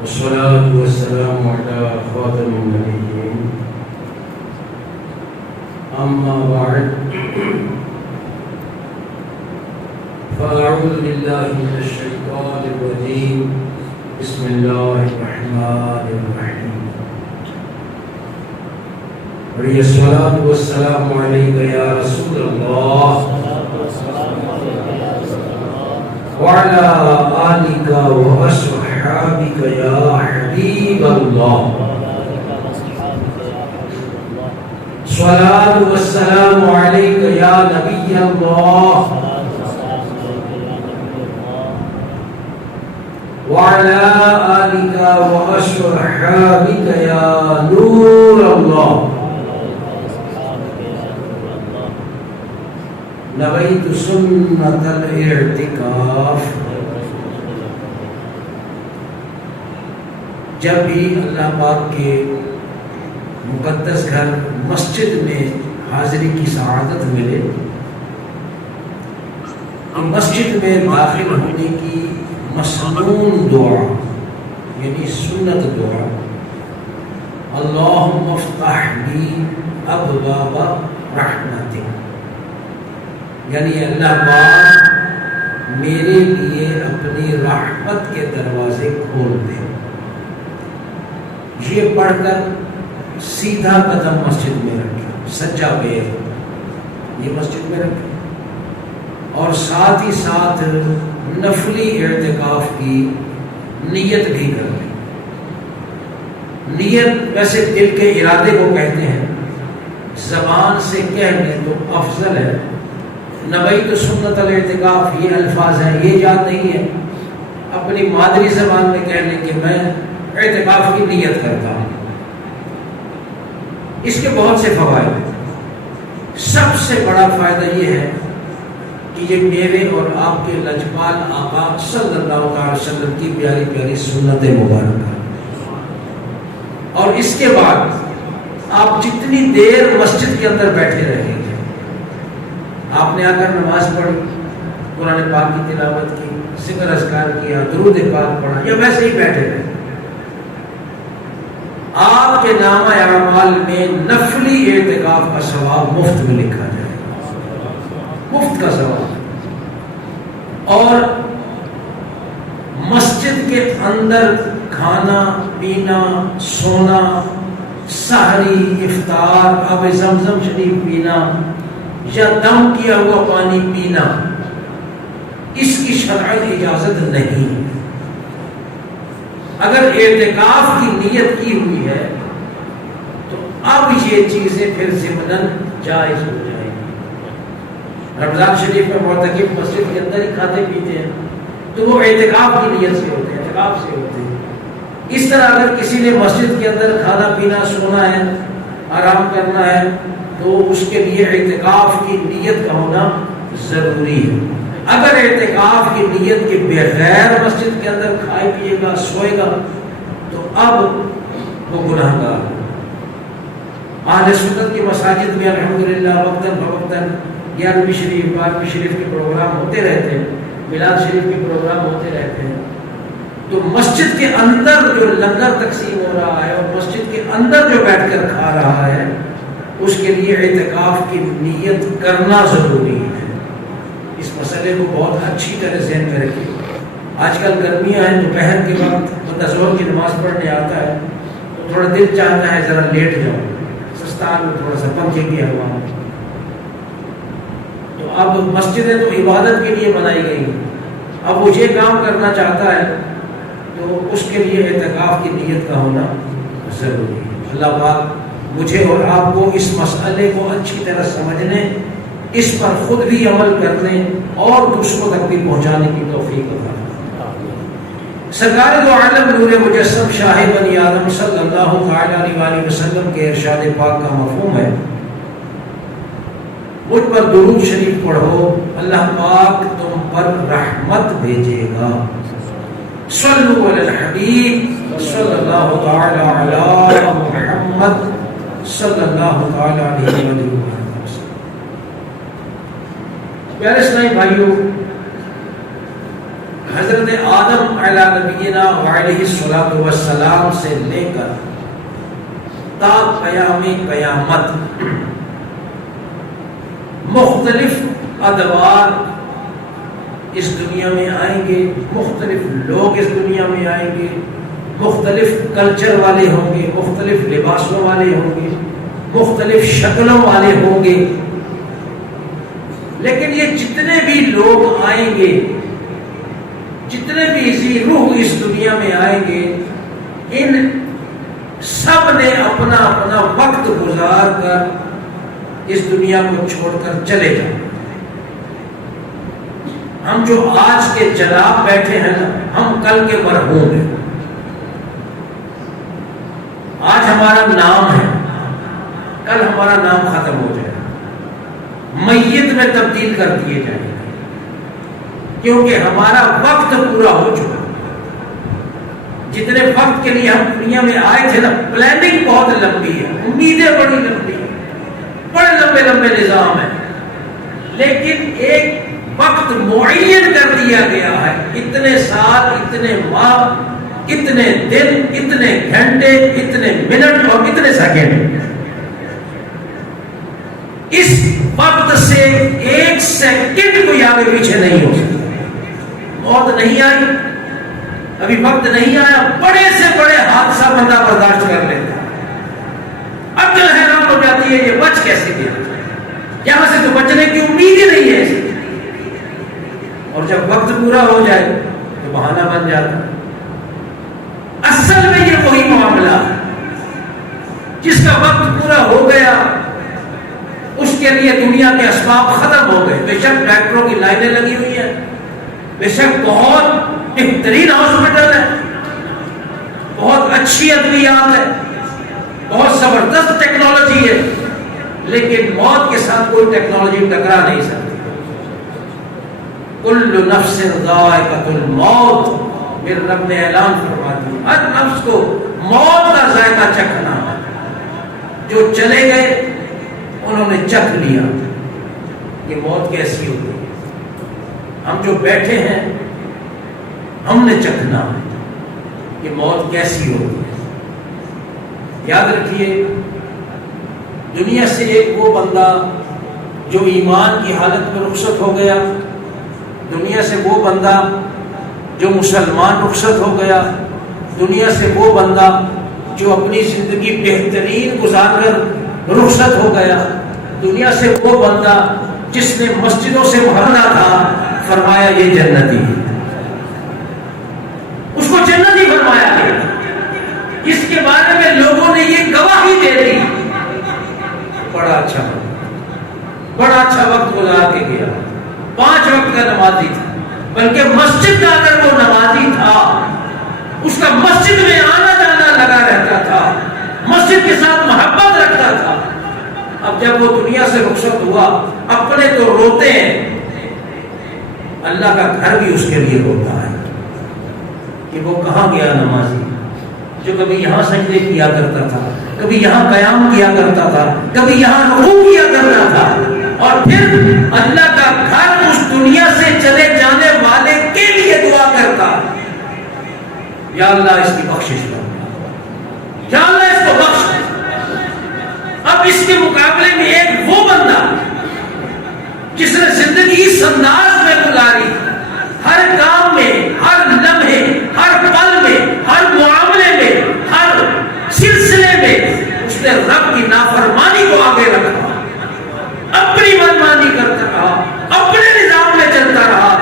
والصلاة والسلام على خاتم النبيين أما بعد فأعوذ بالله من الشيطان الرجيم بسم الله الرحمن الرحيم الصلاة والسلام عليك يا رسول الله وعلى آلك وأصحابك يا حبيب الله الصلاة والسلام عليك يا نبي الله وعلى آلك وأصحابك يا نور الله نويت سنة الاعتکاف. جب بھی اللہ پاک کے مقدس گھر مسجد میں حاضری کی سعادت ملے، مسجد میں داخل ہونے کی مسنون دعا یعنی سنت دعا، اللہم افتح لی ابواب رحمتک، یعنی اللہ پاک میرے لیے اپنی رحمت کے دروازے کھول دے. یہ پڑھ کر سیدھا قدم مسجد میں رکھے، سجا پیر یہ مسجد میں رکھے، اور ساتھ ہی ساتھ نفلی اعتکاف کی نیت بھی کر لیں. نیت ویسے دل کے ارادے کو کہتے ہیں، زبان سے کہہ لیں تو افضل ہے. نویت سنت الاعتکاف یہ الفاظ ہیں، یہ یاد نہیں ہے، اپنی مادری زبان میں کہہ لیں کہ میں اعتکاف کی نیت کرتا ہوں. اس کے بہت سے فوائد ہیں. سب سے بڑا فائدہ یہ ہے کہ یہ میرے اور آپ کے لجپال آقا صلی اللہ علیہ وسلم کی پیاری پیاری سنت مبارکہ. اور اس کے بعد آپ جتنی دیر مسجد کے اندر بیٹھے رہیں گے، آپ نے آ کر نماز پڑھی، قرآن پاک کی تلاوت کی، ذکر اذکار کیا، درود پاک پڑھا، یا ویسے ہی بیٹھے رہے، آپ کے نامہ اعمال میں نفلی اعتکاف کا ثواب مفت میں لکھا جائے گا، مفت کا ثواب. اور مسجد کے اندر کھانا پینا، سونا، سحری، افطار، آب زمزم شریف پینا یا دم کیا ہوا پانی پینا، اس کی شرعی اجازت نہیں. اگر اعتکاف کی نیت کی ہوئی ہے تو اب یہ چیزیں پھر ضمناً جائز ہو جائیں گی. رمضان شریف میں معتکف مسجد کے اندر ہی کھاتے پیتے ہیں تو وہ اعتکاف کی نیت سے ہوتے ہیں، اعتکاف سے ہوتے ہیں. اس طرح اگر کسی نے مسجد کے اندر کھانا پینا، سونا ہے، آرام کرنا ہے، تو اس کے لیے اعتکاف کی نیت کا ہونا ضروری ہے. اگر اعتکاف کی نیت کے بغیر مسجد کے اندر کھائے پیے گا، سوئے گا، تو اب وہ گناہ گار. اہل سنت کی مساجد میں الحمدللہ وقتاً فوقتاً 11ویں شریف، 12ویں شریف کے پروگرام ہوتے رہتے ہیں، میلاد شریف کے پروگرام ہوتے رہتے ہیں. تو مسجد کے اندر جو لنگر تقسیم ہو رہا ہے اور مسجد کے اندر جو بیٹھ کر کھا رہا ہے، اس کے لیے اعتکاف کی نیت کرنا ضروری ہے. اس مسئلے کو بہت اچھی طرح ذہن میں رکھیے. آج کل گرمیاں ہیں، دوپہر کے وقت بندہ ظہر کی نماز پڑھنے آتا ہے تو تھوڑا دل چاہتا ہے ذرا لیٹ جاؤ، سستان میں تھوڑا سا پنکھے کی ہوا. تو اب مسجدیں تو عبادت کے لیے بنائی گئی ہیں، اب وہ یہ کام کرنا چاہتا ہے تو اس کے لیے اعتکاف کی نیت کا ہونا ضروری ہے. اللہ پاک مجھے اور آپ کو اس مسئلے کو اچھی طرح سمجھنے، اس پر خود بھی عمل کرنے اور دوسروں تک بھی پہنچانے کی توفیق عطا فرمائے. سرکار دو عالم نور مجسم شاہ بنی آدم صلی اللہ علیہ وسلم کے ارشاد پاک کا مفہوم ہے، مجھ پر درود شریف پڑھو، اللہ پاک تم پر رحمت بھیجے گا. صلو علی الحبیب صلی اللہ تعالی علی محمد صلی اللہ تعالی علیہ وسلم. پیارے اسلامی بھائیوں، حضرت آدم علیہ نبینا وعلیہ الصلوۃ والسلام سے لے کر تا قیام قیامت مختلف ادوار اس دنیا میں آئیں گے، مختلف لوگ اس دنیا میں آئیں گے، مختلف کلچر والے ہوں گے، مختلف لباسوں والے ہوں گے، مختلف شکلوں والے ہوں گے، لیکن یہ جتنے بھی لوگ آئیں گے، جتنے بھی اسی روح اس دنیا میں آئیں گے، ان سب نے اپنا اپنا وقت گزار کر اس دنیا کو چھوڑ کر چلے جائیں۔ ہم جو آج کے جناب بیٹھے ہیں نا، ہم کل کے مرحوم ہیں۔ آج ہمارا نام ہے، کل ہمارا نام ختم ہو جائے گا، میت میں تبدیل کر دیے جائیں گے، کیونکہ ہمارا وقت پورا ہو چکا۔ جتنے وقت کے لیے ہم دنیا میں آئے تھے نا، پلاننگ بہت لمبی ہے، امیدیں بڑی لمبی ہیں، بڑے لمبے لمبے نظام ہیں، لیکن ایک وقت معین کر دیا گیا ہے، اتنے سال، اتنے ماہ، اتنے دن، اتنے گھنٹے، اتنے منٹ اور اتنے سیکنڈ۔ اس وقت سے ایک سیکنڈ کوئی آگے پیچھے نہیں ہو سکتا۔ موت نہیں آئی، ابھی وقت نہیں آیا، بڑے سے بڑے حادثہ بندہ برداشت کر لیتا، عقل حیران ہو جاتی ہے یہ بچ کیسے گیا، یہاں سے تو بچنے کی امید ہی نہیں ہے، اور جب وقت پورا ہو جائے تو بہانہ بن جاتا۔ اصل میں یہ وہی معاملہ ہے، جس کا وقت پورا ہو گیا اس کے لیے دنیا کے اسباب ختم ہو گئے۔ بے شک ڈاکٹروں کی لائنیں لگی ہوئی ہیں، بے شک بہت بہترین ہاسپٹل ہے، بہت اچھی ادویات ہے، بہت زبردست ٹیکنالوجی ہے، لیکن موت کے ساتھ کوئی ٹیکنالوجی ٹکرا نہیں سکتی۔ کل نفس ذائقۃ الموت، میرے رب نے اعلان فرما دیا، ہر نفس کو موت کا ذائقہ چکھنا ہے۔ جو چلے گئے انہوں نے چکھ لیا کہ موت کیسی ہوتی ہے، ہم جو بیٹھے ہیں ہم نے چکھنا ہے کہ موت کیسی ہوتی ہے۔ یاد رکھیے، دنیا سے ایک وہ بندہ جو ایمان کی حالت میں رخصت ہو گیا، دنیا سے وہ بندہ جو مسلمان رخصت ہو گیا، دنیا سے وہ بندہ جو اپنی زندگی بہترین گزار کر رخصت ہو گیا، دنیا سے وہ بندہ جس نے مسجدوں سے بھرنا تھا، فرمایا یہ جنتی ہے، اس کو جنتی فرمایا گیا۔ اس کے بارے میں لوگوں نے یہ گواہی دے دی، بڑا اچھا وقت گزار کے گیا، 5 وقت کا نمازی تھا، بلکہ مسجد کا اگر وہ نمازی تھا، اس کا مسجد میں آنا جانا لگا رہتا تھا، مسجد کے ساتھ محبت رکھتا تھا۔ اب جب وہ دنیا سے رخصت ہوا، اپنے تو روتے ہیں، اللہ کا گھر بھی اس کے لیے روتا ہے کہ وہ کہاں گیا نمازی جو کبھی یہاں سجدے کیا کرتا تھا، کبھی یہاں قیام کیا کرتا تھا، کبھی یہاں رکوع کیا کرتا تھا، اور پھر اللہ کا گھر اس دنیا سے چلے جانے والے کے لیے دعا کرتا، یا اللہ اس کی بخشش کر، یا اللہ اس کو بخش۔ اب اس کے مقابلے میں ایک وہ بندہ جس نے زندگی اس انداز میں گزاری، ہر کام میں، ہر لمحے، ہر پل میں، ہر معاملے میں، ہر سلسلے میں اس نے رب کی نافرمانی کو آگے رکھا، اپنی منمانی کرتا رہا، اپنے نظام میں چلتا رہا،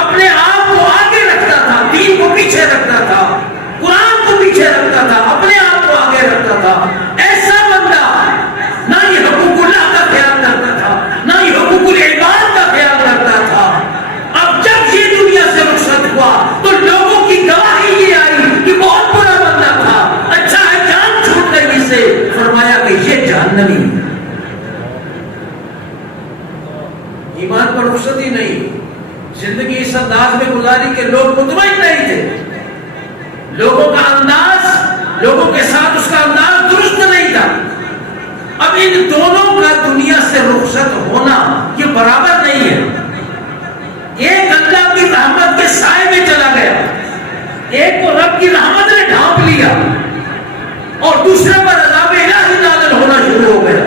اپنے آپ کو آگے رکھتا تھا، دین کو پیچھے رکھتا تھا، قرآن کو پیچھے رکھتا تھا، اپنے آپ کو آگے رکھتا تھا۔ ایسا بندہ نہ یہ حقوق اللہ کا خیال کرتا تھا، نہ یہ حقوق العباد کا خیال کرتا تھا۔ اب جب یہ دنیا سے رخصت ہوا تو لوگوں کی گواہی یہ آئی کہ بہت برا بندہ تھا، اچھا ہے جان چھوٹ گئی سے، فرمایا کہ یہ جہنمی ہے۔ ایمان پر رخصت ہی نہیں، زندگی اس انداز میں گزاری کہ لوگ مطمئن نہیں تھے، لوگوں کا انداز، لوگوں کے ساتھ اس کا انداز درست دیا اور دوسرے پر عذاب الہی نازل ہونا شروع ہو گیا.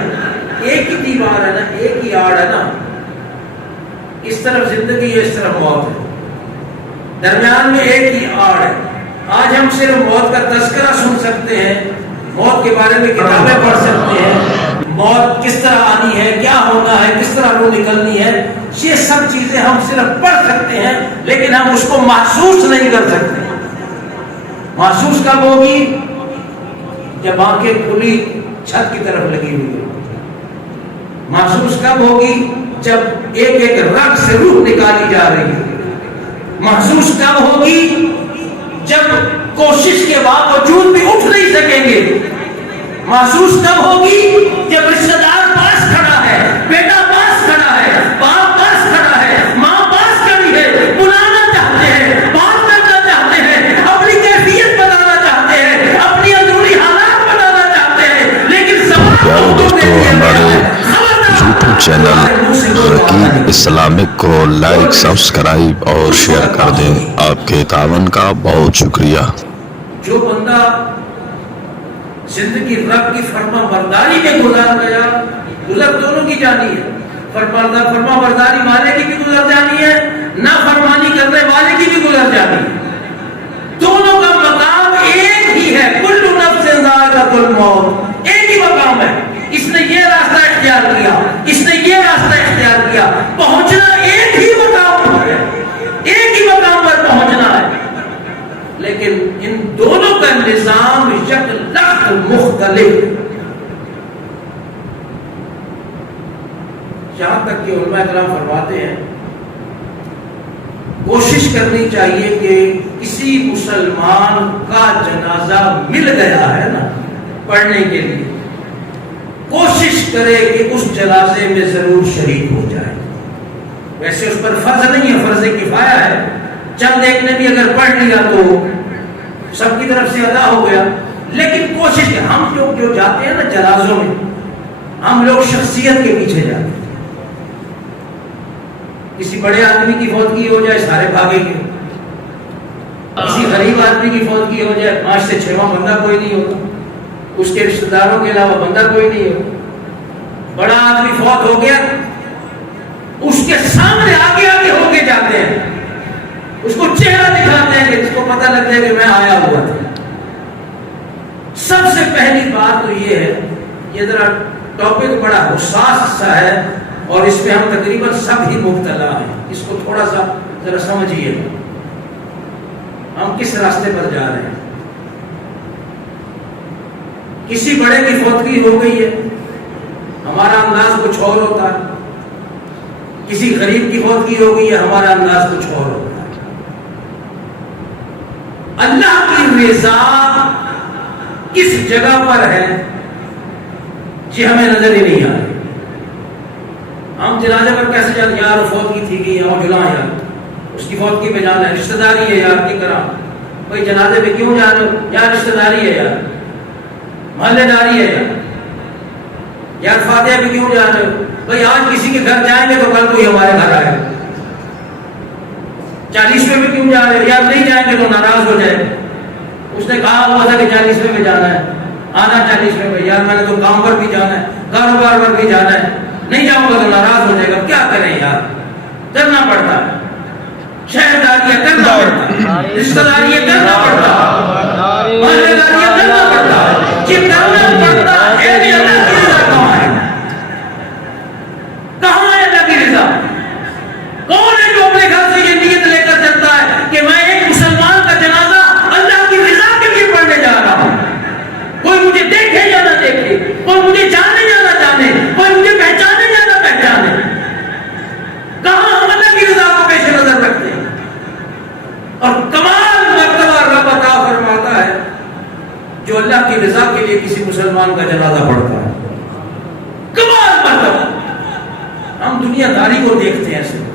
ایک ہی دیوار ہے نا, ایک ہی آڑ ہے نا, اس طرف زندگی ہے, اس طرف موت ہے, درمیان میں ایک ہی آڑ ہے. آج ہم صرف موت کا تذکرہ سن سکتے ہیں, موت کے بارے میں کتابیں پڑھ سکتے ہیں, موت کس طرح آنی ہے, کیا ہونا ہے, کس طرح روح نکلنی ہے, یہ سب چیزیں ہم صرف پڑھ سکتے ہیں, لیکن ہم اس کو محسوس نہیں کر سکتے. محسوس کب ہوگی؟ جب آنکھیں کھلی چھت کی طرف لگی ہوئی ہو. محسوس کب ہوگی؟ جب ایک ایک رگ سے روح نکالی جا رہی ہے. محسوس کب ہوگی؟ جب کوشش کے باوجود بھی اٹھ نہیں سکیں گے. محسوس کب ہوگی؟ جب رشتہ دار پاس کھڑا ہے, بیٹا پاس کھڑا ہے, باپ پاس کھڑا ہے, ماں پاس کھڑی ہے, بلانا چاہتے ہیں, بات کرنا چاہتے ہیں, اپنی کیفیت بنانا چاہتے ہیں, اپنی اندرونی حالات بنانا چاہتے ہیں, لیکن پیارے دوستو, ہمارے یوٹیوب چینل رقیب اسلامک کو لائک, سبسکرائب اور شیئر کر دیں. آپ کے تعاون کا بہت شکریہ. جو بندہ زندگی رب کی فرما برداری میں گزار گیا, گزر دونوں کی جانی ہے. فرما برداری والے کی بھی گزر جانی ہے, نہ فرمانی کرنے والے کی بھی گزر جانی ہے. دونوں کا مقام ایک ہی ہے. کل نفس ذائقۃ الموت, ایک ہی مقام ہے. اس نے یہ راستہ اختیار کیا, اس نے یہ راستہ اختیار کیا, پہنچنا ایک ہی مقام پر ہے, ایک ہی مقام پر پہنچنا ہے. لیکن ان دونوں کا نظام یک لخت مختلف. جہاں تک کہ علماء کرام فرماتے ہیں, کوشش کرنی چاہیے کہ کسی مسلمان کا جنازہ مل گیا ہے نا پڑھنے کے لیے, کوشش کرے کہ اس جنازے میں ضرور شریک ہو جائے. ویسے اس پر فرض نہیں ہے, فرض کفایہ ہے. چند ایک نے بھی اگر پڑھ لیا تو سب کی طرف سے ادا ہو گیا. لیکن کوشش کہ ہم جو جاتے ہیں نا جنازوں میں, ہم لوگ شخصیت کے پیچھے جاتے ہیں. کسی بڑے آدمی کی فوتگی ہو جائے سارے بھاگیں گے, کسی غریب آدمی کی فوتگی ہو جائے 5 سے 6 بندہ کوئی نہیں ہوتا, اس کے رشتہ داروں کے علاوہ بندہ کوئی نہیں ہوتا. بڑا آدمی فوت ہو گیا, اس کے سامنے آگے آگے ہو کے جاتے ہیں, اس کو چہرہ دکھاتے ہیں کہ اس کو پتہ لگ جائے کہ میں آیا ہوا تھا. سب سے پہلی بات تو یہ ہے, یہ ذرا ٹاپک بڑا حساس سا ہے اور اس پہ ہم تقریباً سب ہی مبتلا ہیں. اس کو تھوڑا سا ذرا سمجھیے, ہم کس راستے پر جا رہے ہیں. کسی بڑے کی فوتگی ہو گئی ہے, ہمارا انداز کچھ اور ہوتا ہے. کسی غریب کی فوتگی ہو گئی ہے, ہمارا انداز کچھ اور ہوتا ہے. اللہ کی رضا کس جگہ پر ہے یہ ہمیں نظر ہی نہیں آ رہی. ہم جنازے پر کیسے جاتے, یار فوتگی تھی گئی اور جلا یار, اس کی فوتگی پہ جانا ہے, رشتہ داری ہے یار کی طرح. بھائی جنازے پہ کیوں جا رہے ہو, یار رشتہ داری ہے یار, محلے داری ہے یار فاتحہ پہ کیوں جا رہے ہو, بھائی آج کسی کے گھر جائیں گے تو کل کوئی ہمارے گھر آئے گا. 40ویں پہ کیوں جا رہے ہو, یار نہیں جائیں گے تو ناراض ہو جائے. اس نے کہا ہوا تھا کہ 40ویں پہ جانا ہے, آنا 40ویں پہ, یار میں نے تو کام پر بھی جانا ہے, کاروبار پر بھی جانا ہے, نہیں جاؤں گا تو ناراض ہو جائے گا. کیا کریں یار, کرنا پڑتا ہے. شہرداریاں کرنا پڑتا ہے, رشتہ داریاں کرنا پڑتا ہے, محلے داریاں کرنا پڑتا ہے. یہ کرنا پڑتا ہے. اللہ کی رضا کہاں ہے, کہاں ہے اللہ کی رضا؟ کون ہے جو اپنے گھر سے یہ نیت لے کر چلتا ہے کہ میں ایک مسلمان کا جنازہ اللہ کی رضا کے لیے پڑھنے جا رہا ہوں. کوئی مجھے دیکھے یا نہ دیکھے, کوئی مجھے جانے یا نہ جانے, کوئی مجھے پہچانے یا نہ پہچانے, کہاں ہم اللہ کی رضا کو پیش نظر رکھتے ہیں. اور کمال مرتبہ رب عطا فرماتا ہے جو اللہ کی رضا کے لیے کسی مسلمان کا جنازہ پڑھتا ہے. کمال مرتبہ. ہم دنیا داری کو دیکھتے ہیں, صرف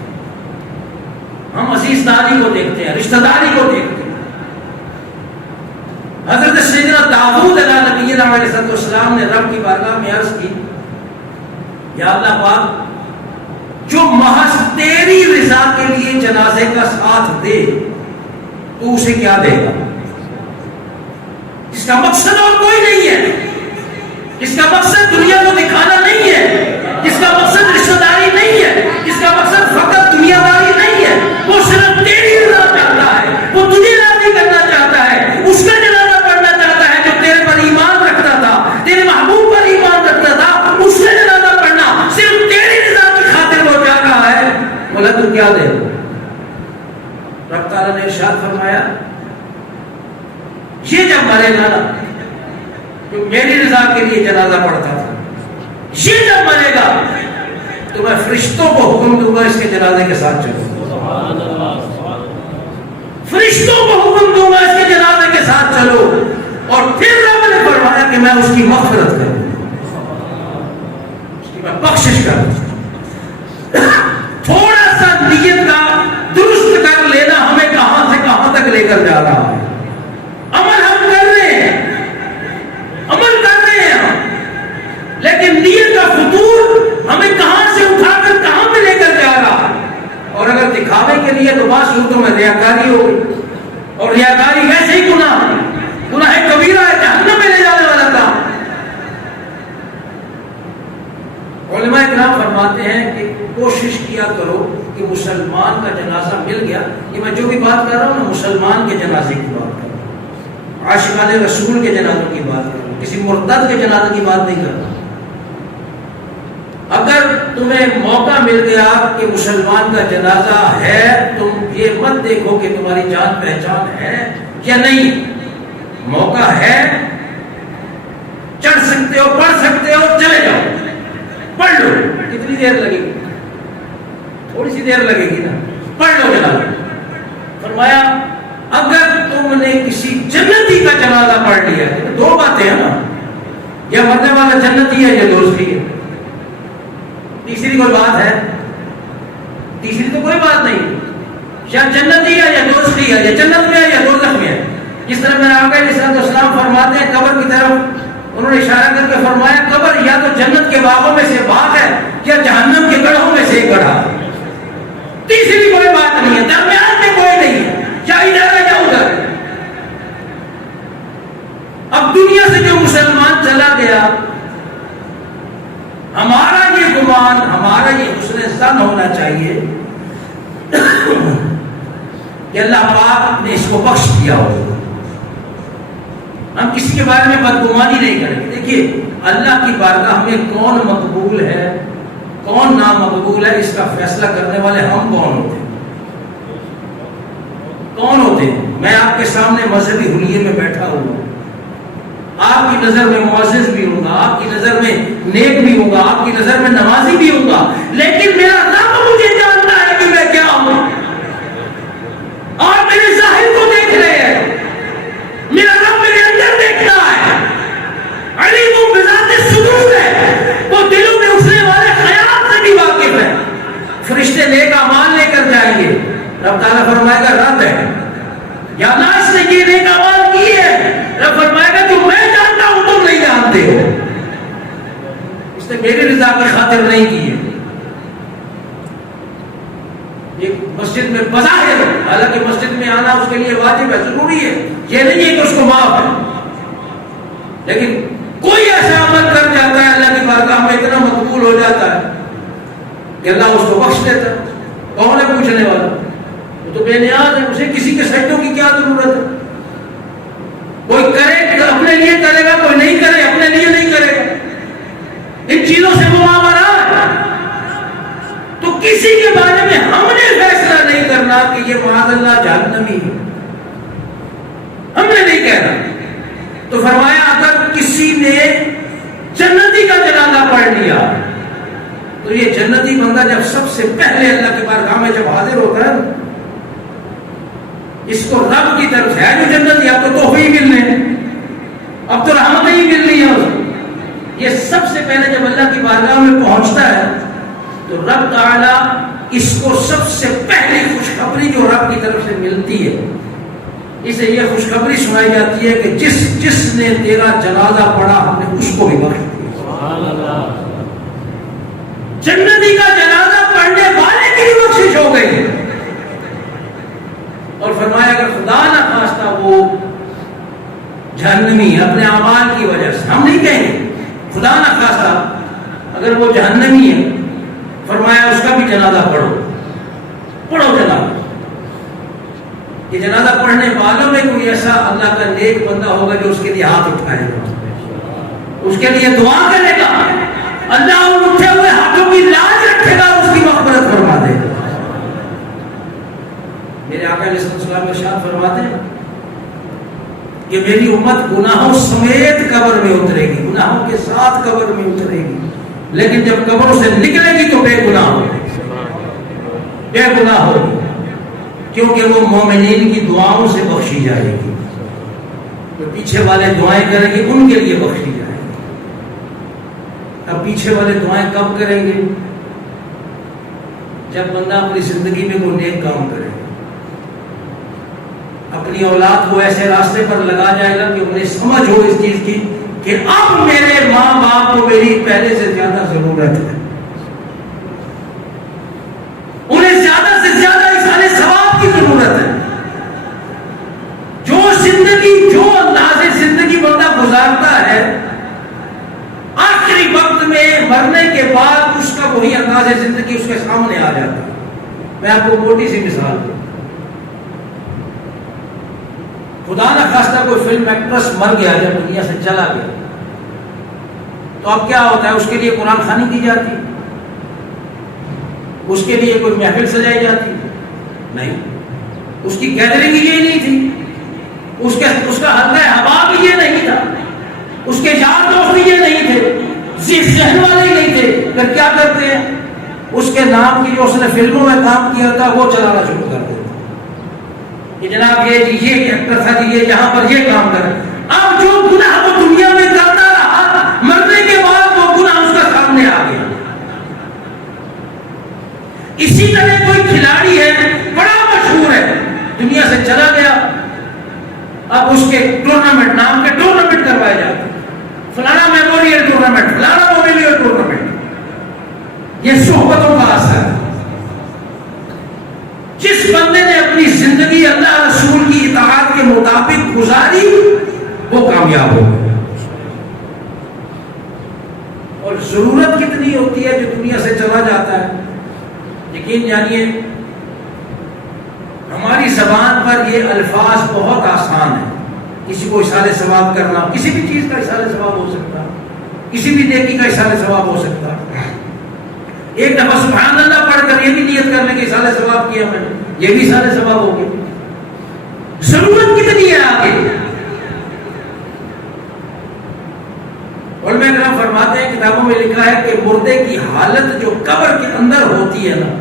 ہم عزیز داری کو دیکھتے ہیں, رشتہ داری کو دیکھتے ہیں. حضرت سیدنا داؤد علیہ نبینا علیہ السلام نے رب کی بارگاہ میں عرض کی, یا اللہ پاک جو محض تیری رضا کے لیے جنازے کا ساتھ دے تو اسے کیا دے گا. اس کا مقصد اور کوئی نہیں ہے، اس کا مقصد دنیا کو دکھانا نہیں ہے، اس کا مقصد رشتہ داری نہیں ہے، اس کا مقصد فقط دنیا داری نہیں ہے، وہ صرف تیری رضا چاہتا ہے، وہ تجھے راضی کرنا چاہتا ہے، اس کا جنازہ پڑھنا چاہتا ہے جو تیرے پر ایمان رکھتا تھا، تیرے محبوب پر ایمان رکھتا تھا، اس کا جنازہ پڑھنا صرف تیری رضا کی خاطر وہ جا رہا ہے۔ بولا تو کیا دے؟ رب تعالیٰ نے ارشاد فرمایا یہ جب مرے گا نا تو میری رضا کے لیے جنازہ پڑھتا تھا، یہ جب مرے گا تو میں فرشتوں کو حکم دوں گا اس کے جنازے کے ساتھ چلو، فرشتوں کو حکم دوں گا اس کے جنازے کے ساتھ چلو، اور پھر رب نے فرمایا کہ میں اس کی مغفرت کروں، اس کی میں بخشش کروں۔ تھوڑا سا نیت کا درست کر لینا ہمیں کہاں سے کہاں تک لے کر جا رہا ہے۔ عمل ہم کر رہے ہیں، عمل کر رہے ہیں ہم، لیکن نیت کا فطور ہمیں کہاں سے اٹھا کر کہاں پہ لے کر جا رہا ہے۔ اور اگر دکھاوے کے لیے تو بات صورتوں میں ریاکاری ہوگی، اور ریاکاری ویسے ہی گناہ کبیرہ ہے، جہنم میں لے جانے والا تھا۔ علماء کرام فرماتے ہیں کہ کوشش کیا کرو کہ مسلمان کا جنازہ مل گیا، یہ میں جو بھی بات کر رہا ہوں نا مسلمان کے جنازے کی بات کر رہا ہوں، عاشقان رسول کے جنازوں کی بات کر رہا ہوں، کسی مرتد کے جنازے کی بات نہیں کر رہا۔ اگر تمہیں موقع مل گیا کہ مسلمان کا جنازہ ہے، تم یہ مت دیکھو کہ تمہاری جان پہچان ہے یا نہیں، موقع ہے، چڑھ سکتے ہو، پڑھ سکتے ہو، چلے جاؤ، پڑھ لو۔ کتنی دیر لگے گی؟ تھوڑی سی دیر لگے گی نا، پڑھ لو جنازہ۔ فرمایا اگر تم نے کسی جنتی کا جنازہ پڑھ لیا، دو باتیں ہیں نا، یا مرنے والا جنتی ہے یا دوزخی ہے، تیسری کوئی بات ہے؟ تیسری تو کوئی بات نہیں، یا جنتی ہے یا دوزخی ہے، یا جنت میں ہے یا دوزخ میں ہے۔ جس طرح میرے آقا علیہ السلام فرماتے ہیں قبر کی طرف انہوں نے اشارہ کر کے فرمایا قبر یا تو جنت کے باغوں میں سے باغ ہے یا جہنم کے گڑھوں میں سے ایک گڑھا ہے، تیسری کوئی بات نہیں ہے، درمیان میں کوئی نہیں ہے، یا ادھر ہے یا ادھر ہے۔ اب دنیا سے جو مسلمان چلا گیا، ہمارا یہ گمان، ہمارا یہ حسن ظن ہونا چاہیے کہ اللہ پاک نے اس کو بخش دیا ہو، ہم کسی کے بارے میں بدگمانی نہیں کریں گے۔ دیکھیے اللہ کی بارگاہ میں کون مقبول ہے کون نامقبول ہے، اس کا فیصلہ کرنے والے ہم کون ہوتے ہیں؟ کون ہوتے ہیں؟ میں آپ کے سامنے مذہبی حلیے میں بیٹھا ہوں، آپ کی نظر میں معزز بھی ہوں گا، آپ کی نظر میں نیک بھی ہوں گا، آپ کی نظر میں نمازی بھی ہوں گا، لیکن میرا رب مجھے جانتا ہے کہ میں کیا ہوں، اور میرے ظاہر کو دیکھ رہے ہیں، میرا رب میرے اندر دیکھتا ہے، علیم بذات الصدور ہے، وہ دلوں میں اٹھنے والے خیالات سے بھی واقف ہے۔ فرشتے نیک اعمال لے کر جائیں گے، رب تعالیٰ فرمائے گا رد ہے، یا نہ اس نے یہ نیک اعمال کی ہے، رب فرمائے گا جو میں جانتا ہوں تم نہیں جانتے ہو، اس نے میری رضا کی خاطر نہیں کی ہے۔ یہ مسجد میں بظاہر، حالانکہ مسجد میں آنا اس کے لیے واجب ہے، ضروری ہے، یہ نہیں ہے کہ اس کو معاف ہے، لیکن کوئی ایسا عمل کر جاتا ہے اللہ کی بارگاہ میں اتنا مقبول ہو جاتا ہے کہ اللہ اس کو بخش دیتا ہے۔ کون ہے پوچھنے والا؟ وہ تو بے نیاز ہے، اسے کسی کے سجدوں کی کیا ضرورت ہے؟ کوئی کرے اپنے لیے کرے گا، کوئی نہیں کرے اپنے لیے نہیں کرے گا، ان چیزوں سے وہ ماورا ہے۔ تو کسی کے بارے میں ہم نے فیصلہ نہیں کرنا کہ یہ معاذ اللہ جہنمی ہے، ہم نے نہیں کہنا۔ تو فرمایا اگر کسی نے جنتی کا جنازہ پڑھ لیا تو یہ جنتی بندہ جب سب سے پہلے اللہ کے بارگاہ میں جب حاضر ہوتا ہے، اس کو رب کی طرف ہے جو جنت، یا تو تحفے ہی ملنے، اب تو رحمت ہی ملنی ہے اس کو۔ یہ سب سے پہلے جب اللہ کی بارگاہ میں پہنچتا ہے تو رب تعالیٰ اس کو سب سے پہلی خوشخبری جو رب کی طرف سے ملتی ہے، اسے یہ خوشخبری سنائی جاتی ہے کہ جس نے تیرا جنازہ پڑھا ہم نے اس کو بھی بخش دیا۔ سبحان اللہ۔ جنتی کا جنازہ پڑھنے والے کی بھی بخشش ہو گئی، اور فرمایا اگر خدا نہ خواستہ وہ جہنمی اپنے اعمال کی وجہ سے. ہم نہیں کہیں گے خدا نہ خواستہ اگر وہ جہنمی ہے، فرمایا اس کا بھی جنازہ پڑھو جنازہ. کہ جنازہ پڑھنے والوں میں کوئی ایسا اللہ کا نیک بندہ ہوگا جو اس کے لیے ہاتھ اٹھائے گا، اس کے لیے دعا کرے گا، اللہ ان اٹھے ہوئے ہاتھوں کی لاج رکھے گا، اس کی مغفرت فرما دے گا. میرے آقا علیہ السلام ارشاد فرماتے ہیں کہ میری امت گناہوں سمیت قبر میں اترے گی، گناہوں کے ساتھ قبر میں اترے گی، لیکن جب قبروں سے نکلے گی تو بے گناہ ہوگی، کیونکہ وہ مومنین کی دعاؤں سے بخشی جائے گی. تو پیچھے والے دعائیں کریں گے ان کے لیے بخشی جائے گی. اب پیچھے والے دعائیں کب کریں گے؟ جب بندہ اپنی زندگی میں کوئی نیک کام کرے، اپنی اولاد کو ایسے راستے پر لگا جائے گا کہ انہیں سمجھ ہو اس چیز کی کہ اب میرے ماں باپ کو میری پہلے سے زیادہ ضرورت ہے، انہیں زیادہ سے زیادہ اظہار ثواب کی ضرورت ہے. جو انداز زندگی بندہ گزارتا ہے، آخری وقت میں مرنے کے بعد اس کا وہی انداز زندگی اس کے سامنے آ جاتا ہے. میں آپ کو موٹی سی مثال دوں. خدا نہ خواستہ کوئی فلم ایکٹریس مر گیا، جب دنیا سے چلا گیا، تو اب کیا ہوتا ہے؟ اس کے لیے قرآن خوانی کی جاتی، اس کے لیے کوئی محفل سجائی جاتی؟ نہیں. اس کی گیدرنگ یہ نہیں تھی، اس کا حلقہ احباب بھی یہ نہیں تھا، اس کے یار دوست بھی یہ نہیں تھے، ذہن والے ہی نہیں تھے. پھر کیا کرتے ہیں؟ اس کے نام کی جو اس نے فلموں میں کام کیا تھا وہ چلانا شروع کر دیتے کہ جناب یہ ایکٹر تھا جی، یہ یہاں پر یہ کام کر. اب جو گناہ وہ دنیا میں کرتا رہا، مرنے کے بعد وہ گناہ اس کا سامنے آ گیا. اسی طرح کوئی کھلاڑی ہے بڑا مشہور ہے، دنیا سے چلا گیا، اب اس کے ٹورنامنٹ، نام کے ٹورنامنٹ کروائے جاتے ہیں، فلانا میموریل ٹورنامنٹ، فلانا موبیلیل ٹورنامنٹ. یہ صحبتوں کا اثر ہے. جس بندے نے اپنی زندگی اللہ رسول کی اطاعت کے مطابق گزاری وہ کامیاب ہو گیا. اور ضرورت کتنی ہوتی ہے جو دنیا سے چلا جاتا ہے. یقین جانیے ہماری زبان پر یہ الفاظ بہت آسان ہے. کسی کو احسان ثواب کرنا، کسی بھی چیز کا احسان ثواب ہو سکتا ہے، کسی بھی نیکی کا احسان ثواب ہو سکتا ہے. ایک دفعہ سبحان اللہ پڑھ کر یہ بھی نیت کرنے کے احسان ثواب کیا میں نے، یہ بھی احسان ثواب ہو گیا. ضرورت کتنی ہے آگے. علماء کرام فرماتے ہیں، کتابوں میں لکھا ہے کہ مردے کی حالت جو قبر کے اندر ہوتی ہے نا،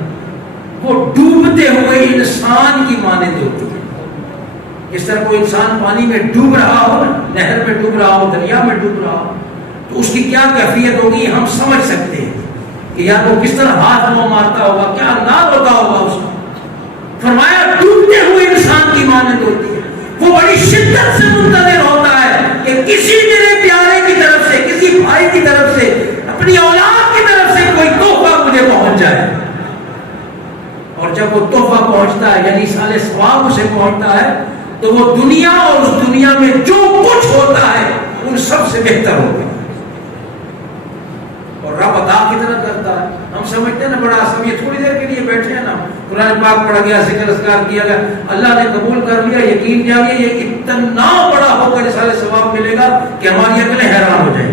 وہ ڈوبتے ہوئے انسان کی مانند ہوتی ہے. اس طرح کوئی انسان پانی میں ڈوب رہا ہو، نہر میں ڈوب رہا ہو، دریا میں ڈوب رہا ہو، تو اس کی کیا کیفیت ہوگی ہم سمجھ سکتے ہیں کہ یار وہ کس طرح ہاتھ منہ مارتا ہوگا، کیا انداز ہوتا ہوگا اس کا. فرمایا ڈوبتے ہوئے انسان کی مانند ہوتی ہے. وہ بڑی شدت سے منتظر ہوتا ہے کہ کسی میرے پیارے کی طرف سے، کسی بھائی کی طرف سے، اپنی اولاد کی طرف سے کوئی تحفہ مجھے پہنچ جائے. اور جب وہ تحفہ پہنچتا ہے، یعنی سال ثواب اسے پہنچتا ہے، تو وہ دنیا اور اس دنیا میں جو کچھ ہوتا ہے ان سب سے بہتر ہوتا ہے. اور رب عطا کتنا کرتا ہے. ہم سمجھتے ہیں نا بڑا آسان، یہ تھوڑی دیر کے لیے بیٹھے ہیں نا، قرآن پاک پڑھا گیا، ذکر اذکار کیا گیا، اللہ نے قبول کر لیا. یقین جانیے یہ اتنا بڑا ہو کر سارے ثواب ملے گا کہ ہماری عقلیں حیران ہو جائیں.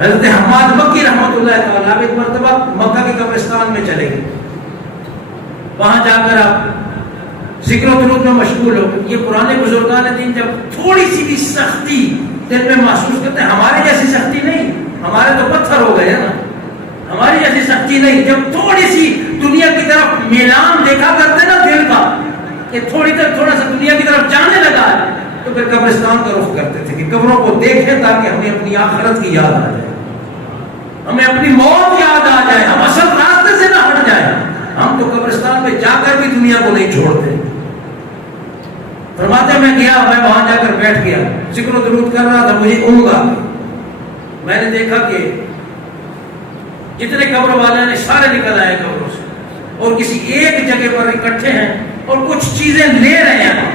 حضرت حماد مکی رحمۃ اللہ تعالیٰ ایک مرتبہ مکہ کے قبرستان میں چلے گئے. وہاں جا کر آپ ذکر و درود میں مشغول ہو گئے. یہ پرانے بزرگان دین جب تھوڑی سی بھی سختی دل میں محسوس کرتے ہیں، ہمارے جیسی سختی نہیں، ہمارے تو پتھر ہو گئے نا، ہماری جیسی سختی نہیں، جب تھوڑی سی دنیا کی طرف میلان دیکھا کرتے نا دل کا، کہ تھوڑا سا دنیا کی طرف جانے لگا ہے، تو پھر قبرستان کا رخ کرتے تھے کہ قبروں کو دیکھیں تاکہ ہمیں اپنی آخرت کی یاد آ جائے، ہمیں اپنی موت یاد آ جائے، ہم اصل راستے سے نہ ہٹ جائیں. ہم تو قبرستان میں جا کر بھی دنیا کو نہیں چھوڑتے. فرماتے میں گیا، میں وہاں جا کر بیٹھ گیا، ذکر و درود کر رہا تھا، مجھے اونگ آ گئی. میں نے دیکھا کہ جتنے قبر والے نے سارے نکل آئے قبروں سے اور کسی ایک جگہ پر اکٹھے ہیں اور کچھ چیزیں لے رہے ہیں.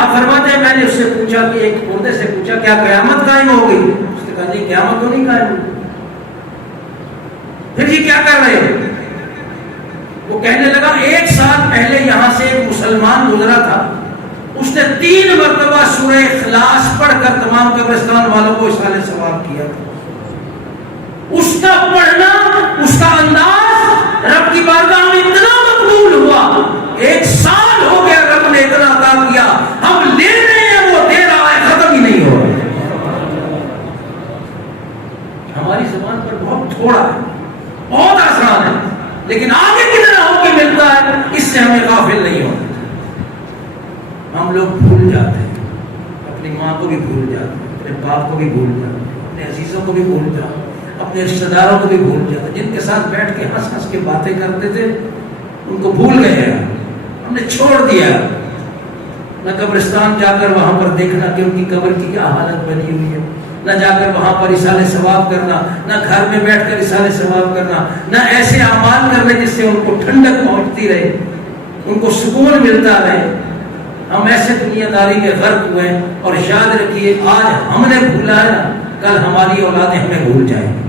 آپ فرماتے ہیں میں نے اس سے پوچھا کہ ایک مردے سے پوچھا کیا قیامت قائم ہو گئی؟ اس نے کہا نہیں قیامت تو نہیں قائم ہوئی۔ پھر جی کیا کر رہے ہیں؟ وہ کہنے لگا 1 سال پہلے یہاں سے ایک مسلمان گزرا تھا، اس نے 3 مرتبہ سورہ اخلاص پڑھ کر تمام قبرستان والوں کو اصحال ثواب کیا۔ اس کا پڑھنا، اس کا انداز رب کی بارگاہ میں اتنا مقبول ہوا، 1 سال ہو گیا رب نے اتنا عطا کیا، ہم لے رہے ہیں وہ دے رہا ہے، ختم ہی نہیں ہو رہا۔ ہماری زبان پر بہت تھوڑا ہے، بہت آسان ہے، لیکن آگے کتنا ہو کے ملتا ہے اس سے ہمیں غافل نہیں ہونا۔ ہم لوگ بھول جاتے ہیں، اپنی ماں کو بھی بھول جاتے ہیں، اپنے باپ کو بھی بھول جاتے ہیں، اپنے عزیزوں کو بھی بھول جاتے ہیں، اپنے رشتہ داروں کو بھی بھول جاتے ہیں، جن کے ساتھ بیٹھ کے ہنس ہنس کے باتیں کرتے تھے ان کو بھول گئے ہیں، ہم نے چھوڑ دیا۔ نہ قبرستان جا کر وہاں پر دیکھنا کہ ان کی قبر کی کیا حالت بنی ہوئی ہے، نہ جا کر وہاں پر اصحال ثواب کرنا، نہ گھر میں بیٹھ کر اصحال ثواب کرنا، نہ ایسے اعمال کرنے جس سے ان کو ٹھنڈک پہنچتی رہے، ان کو سکون ملتا رہے۔ ہم ایسے دنیا داری میں غرق ہوئے ہیں، اور یاد رکھیے آج ہم نے بھولا ہے، کل ہماری اولادیں ہمیں بھول جائیں گی،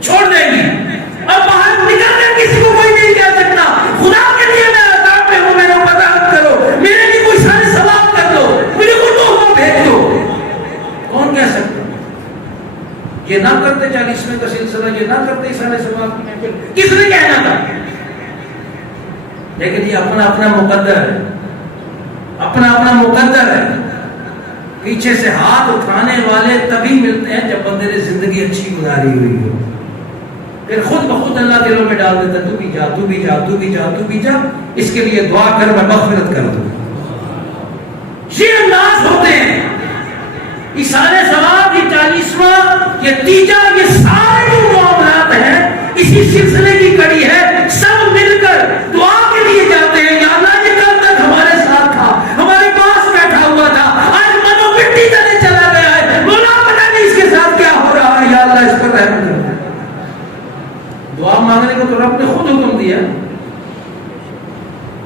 چھوڑ دیں گی، اور باہر نکل کر کسی کو کوئی نہیں کہہ سکتا خدا کے لیے میں عذاب میں ہوں، میرا مدد کرو، میرے لیے کوئی سارے ثواب کر دو، مجھے کوئی تحفہ بھیج دو۔ کون کہہ سکتا؟ یہ نہ کرتے 40ویں کا سلسلہ، یہ نہ کرتے سارے ثواب کی محفل، کس نے کہنا تھا؟ لیکن یہ اپنا اپنا مقدر ہے، اپنا اپنا مقدر ہے۔ پیچھے سے ہاتھ اٹھانے والے تبھی ملتے ہیں جب بندے نے زندگی اچھی گزاری ہوئی ہو، پھر خود بخود اللہ دلوں میں ڈال دیتا تو بھی جا، تو بھی جا، تو بھی جا، تو بھی جا، اس کے لیے دعا کر میں مغفرت کر دوں۔ یہ انداز ہوتے ہیں۔ یہ سارے ثواب، یہ 40واں، یہ تیجا، یہ سارے جو معاملات ہیں اسی سلسلے کی کڑی ہے۔ سب مل کر دعا کے لیے جاتے ہیں، یا اللہ یہ کل تک ہمارے ساتھ تھا، ہمارے پاس بیٹھا ہوا تھا، آج منو مٹی تلے چلا گیا ہے، مولا پتہ نہیں اس کے ساتھ کیا ہو رہا ہے، یا اللہ اس پر رحم کر۔ دعا مانگنے کو تو رب نے خود حکم دیا،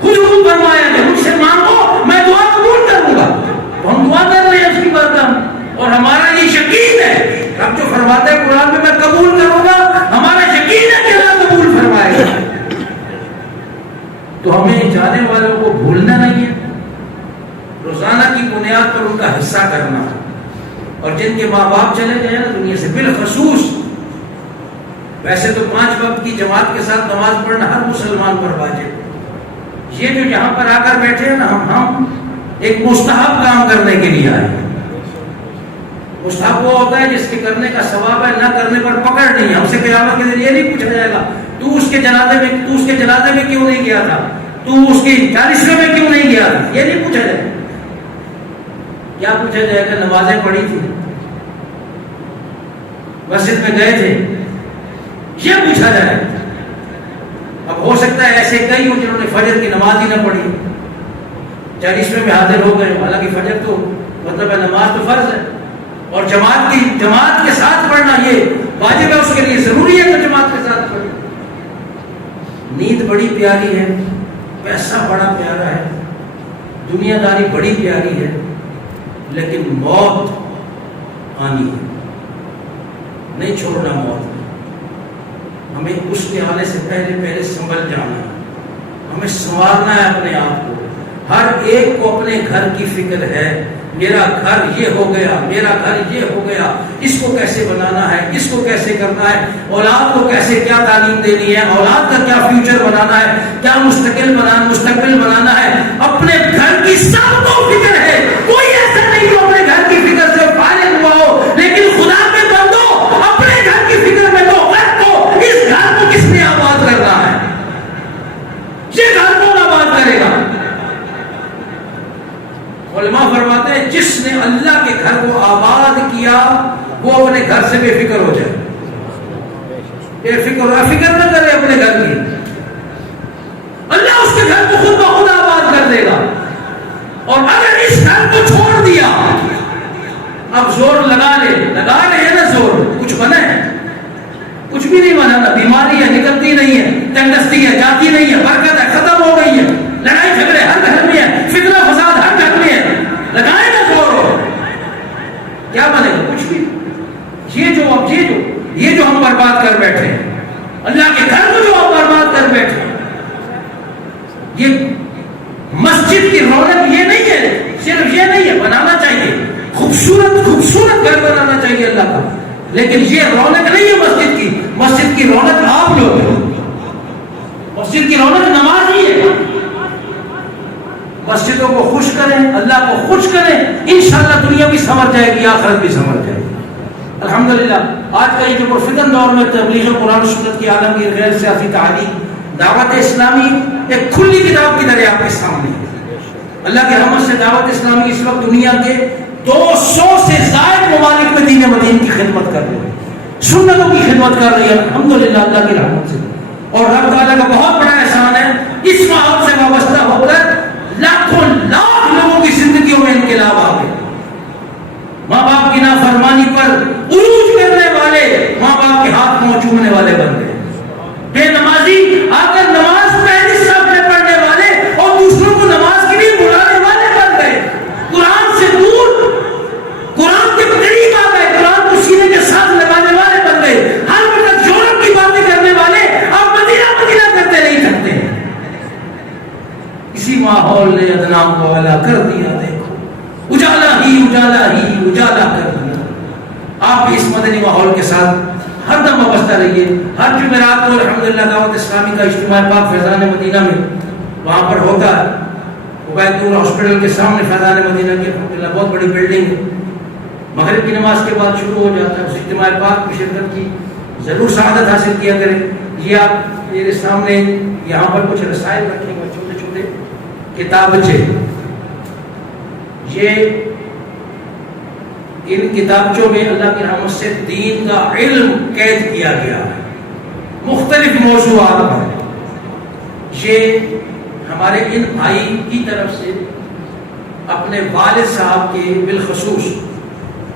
خود حکم فرمایا کہ مجھ سے مانگو میں دعا قبول کروں گا، تو ہم دعا کر رہے ہیں اس کی بارگاہ میں، اور ہمارا یہ یقین ہے، رب جو فرماتا ہے قرآن میں میں قبول کروں گا، ہمارا یقین ہے کہ اللہ قبول فرمائے گا۔ تو ہمیں جانے والوں کو بھولنا نہیں ہے، روزانہ کی بنیاد پر ان کا حصہ کرنا، اور جن کے ماں باپ چلے گئے نا دنیا سے، بالخصوص ویسے تو 5 وقت کی جماعت کے ساتھ نماز پڑھنا ہر مسلمان پر واجب، یہ جو یہاں پر آ کر بیٹھے ہیں نا، ہم ایک مستحب کام کرنے کے لیے آئے۔ مستحب وہ ہوتا ہے جس کے کرنے کا ثواب ہے، نہ کرنے پر پکڑ نہیں ہے۔ ہم سے قیامت کے دن یہ نہیں پوچھا جائے گا تو اس کے جنازے میں کیوں نہیں گیا تھا، تو اس کی 40ویں میں کیوں نہیں گیا تھا، یہ نہیں پوچھا جائے گا۔ کیا پوچھا جائے گا؟ نمازیں پڑھی تھی، مسجد میں گئے تھے، یہ پوچھا جائے۔ اب ہو سکتا ہے ایسے کئی ہوں جنہوں نے فجر کی نماز ہی نہ پڑھی، 40ویں میں حاضر ہو گئے، حالانکہ فجر تو مطلب ہے نماز تو فرض ہے، اور جماعت کے ساتھ پڑھنا یہ واجب ہے، اس کے لیے ضروری ہے تو جماعت کے ساتھ پڑھنا۔ نیند بڑی پیاری ہے، پیسہ بڑا پیارا ہے، دنیا داری بڑی پیاری ہے، لیکن موت آنی ہے، نہیں چھوڑنا موت۔ ہمیں اس کے آنے سے پہلے سنبھل جانا ہے، ہمیں سنوارنا ہے اپنے آپ کو۔ ہر ایک کو اپنے گھر کی فکر ہے، میرا گھر یہ ہو گیا، میرا گھر یہ ہو گیا، اس کو کیسے بنانا ہے، اس کو کیسے کرنا ہے، اولاد کو کیسے کیا تعلیم دینی ہے، اولاد کا کیا فیوچر بنانا ہے، کیا مستقبل بنانا ہے۔ اپنے گھر کی سب کو فکر ہے، کوئی ایسا نہیں جو اپنے گھر کی فکر سے فارغ ہوا ہو، لیکن خدا کے بندو اپنے گھر کی فکر میں تو اس گھر کو کس نے آباد کرنا ہے، یہ گھر کون آباد کرے گا؟ علماء فرماتے ہیں جس نے اللہ کے گھر کو آباد کیا وہ اپنے گھر سے بے فکر ہو جائے، فکر نہ کرے اپنے گھر کی، اللہ اس کے گھر کو خود بخود آباد کر دے گا۔ اور اگر اس گھر کو چھوڑ دیا، اب زور لگا لے نا، زور کچھ بنے، کچھ بھی نہیں بنا، نا بیماری ہے نکلتی نہیں ہے، تنگستی ہے جاتی نہیں ہے، برکت ہے ختم ہو گئی ہے، لڑائی جھگڑے ہر گھر میں ہے، فتنہ فساد ہر گھر میں ہے، اللہ کے گھر کو جو آپ برباد کر بیٹھے. یہ مسجد کی رونق یہ نہیں ہے، صرف یہ نہیں ہے، بنانا چاہیے خوبصورت خوبصورت گھر بنانا چاہیے اللہ کا، لیکن یہ رونق نہیں ہے مسجد کی. مسجد کی رونق آپ لوگ ہیں. مسجد کی رونق نماز ہی ہے. مسجدوں کو خوش کریں، اللہ کو خوش کریں، انشاءاللہ دنیا بھی سنور جائے گی، آخرت بھی سنور جائے گی. الحمدللہ آج کا یہ جو پرفتن دور میں تبلیغ قرآن و سنت کی عالمگیر غیر سیاسی تعلیم دعوت اسلامی ایک کھلی کتاب کی طرح آپ کے سامنے ہے. اللہ کی رحمت سے دعوت اسلامی اس وقت دنیا کے 200 سے زائد ممالک میں دین مدین کی خدمت کر رہی ہے، سنتوں کی خدمت کر رہی ہے الحمدللہ اللہ کی رحمت سے. اور رب تعالیٰ کا بہت بڑا احسان ہے، اس ماحول سے وابستہ ہو کر لاکھوں لاکھ لوگوں کی زندگیوں میں انقلاب آ گئے. ماں باپ کی نافرمانی پر عروج کرنے والے ماں باپ کے ہاتھ پاؤں چومنے والے بن گئے. بے نمازی آ کر نماز پہلی صف میں پڑھنے والے اور دوسروں کو نماز کے لیے بلانے والے بن گئے. قرآن سے دور، قرآن کے قریب آ گئے، قرآن کو سینے کے ساتھ لگانے والے بن گئے. ہر وقت یورپ کی باتیں کرنے والے اب مدینہ مدینہ کرتے نہیں تھکتے. اسی ماحول نے ادنام کو اعلیٰ کر دیا. دیکھو اجالا ہی اجالا کر دیا. آپ بھی اس مدنی ماحول کے ساتھ ہر دم وابستہ رہیے. ہر جمعرات کو الحمدللہ دعوت اسلامی کا اجتماع پاک فیضان مدینہ میں وہاں پر ہوتا ہے. عبید نور ہاسپٹل کے سامنے فیضان مدینہ کی الحمدللہ بہت بڑی بلڈنگ ہے. مغرب کی نماز کے بعد شروع ہو جاتا ہے. اس اجتماع پاک میں شرکت کی ضرور سعادت حاصل کیا کریں. یہ آپ میرے سامنے یہاں پر کچھ رسائل رکھیں گے، چھوٹے چھوٹے کتابچے. یہ ان کتابچوں میں اللہ کی رحمت سے دین کا علم قید کیا گیا ہے مختلف موضوعات پر. یہ ہمارے ان بھائی کی طرف سے اپنے والد صاحب کے بالخصوص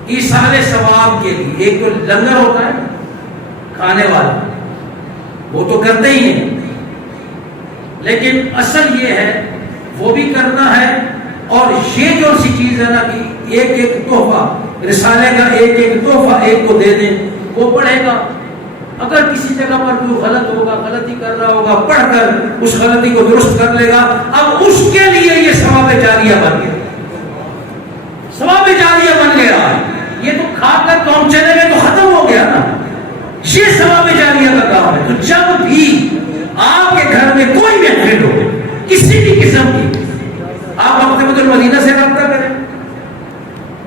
ایصال ثواب کے لیے، ایک تو لنگر ہوتا ہے کھانے والا وہ تو کرتے ہی ہیں، لیکن اصل یہ ہے وہ بھی کرنا ہے. اور یہ جو سی چیز ہے نا کہ ایک ایک تحفہ رسالے کا، ایک ایک تحفہ ایک کو دے دیں، وہ پڑھے گا. اگر کسی جگہ پر کوئی غلط ہوگا، غلطی کر رہا ہوگا، پڑھ کر اس غلطی کو درست کر لے گا. اب اس کے لیے یہ ثواب جاریہ بن گیا، ثواب جاریہ بن گیا. یہ تو کھا کر کام چلے گئے تو ختم ہو گیا نا، یہ ثواب جاریہ کا کام ہے. تو جب بھی آپ کے گھر میں کوئی محفل ہو کسی بھی قسم کی، آپ مکتبۃ المدینہ سے رابطہ کریں،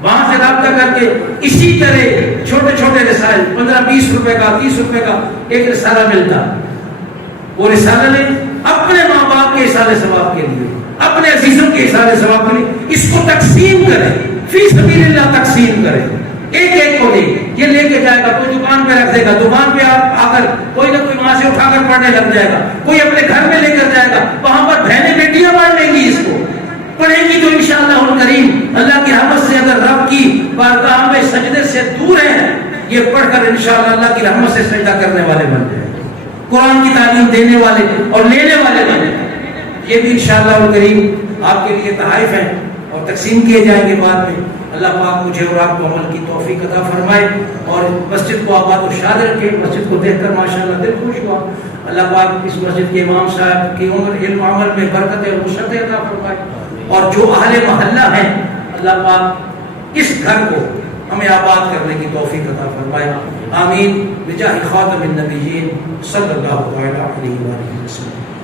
وہاں سے رابطہ کر کے اسی طرح چھوٹے چھوٹے رسائل 15-20 روپے کا 30 روپے کا ایک رسالہ ملتا، وہ رسالہ لیں اپنے ماں باپ کے ایصال ثواب کے لیے، اپنے عزیزوں کے ایصال ثواب کے لیے. اس کو تقسیم کریں، فی سبیل اللہ تقسیم کریں. ایک ایک کو دیں. یہ لے کے جائے گا، کوئی دکان پہ رکھ دے گا، دکان پہ آ کر کوئی نہ کوئی وہاں سے اٹھا کر پڑھنے لگ جائے گا، کوئی اپنے گھر میں لے کر جائے گا، وہاں پر بہنیں بیٹیاں پڑھ لیں گی، اس کو پڑھیں گی تو انشاءاللہ الکریم اللہ کی رحمت سے اگر رب کی بارگاہ میں سجدے سے دور ہیں، یہ پڑھ کر انشاءاللہ اللہ کی رحمت سے سجدہ کرنے والے بن جائیں، قرآن کی تعلیم دینے والے اور لینے والے بن جائیں. یہ بھی انشاءاللہ الکریم آپ کے لیے تحائف ہیں اور تقسیم کیے جائیں گے بعد میں. اللہ پاک مجھے اور آپ کو عمل کی توفیق عطا فرمائے اور مسجد کو آباد و شاد رکھے. مسجد کو دیکھ کر ماشاءاللہ دل خوش ہوا. اللہ پاک اس مسجد کے امام صاحب کی عمر علم عمل میں برکت اور وسعت عطا فرمائے. اور جو اہل محلہ ہیں اللہ پاک اس گھر کو ہمیں آباد کرنے کی توفیق عطا فرمائے. آمین بجاہ خاتم النبیین صلی اللہ علیہ وسلم.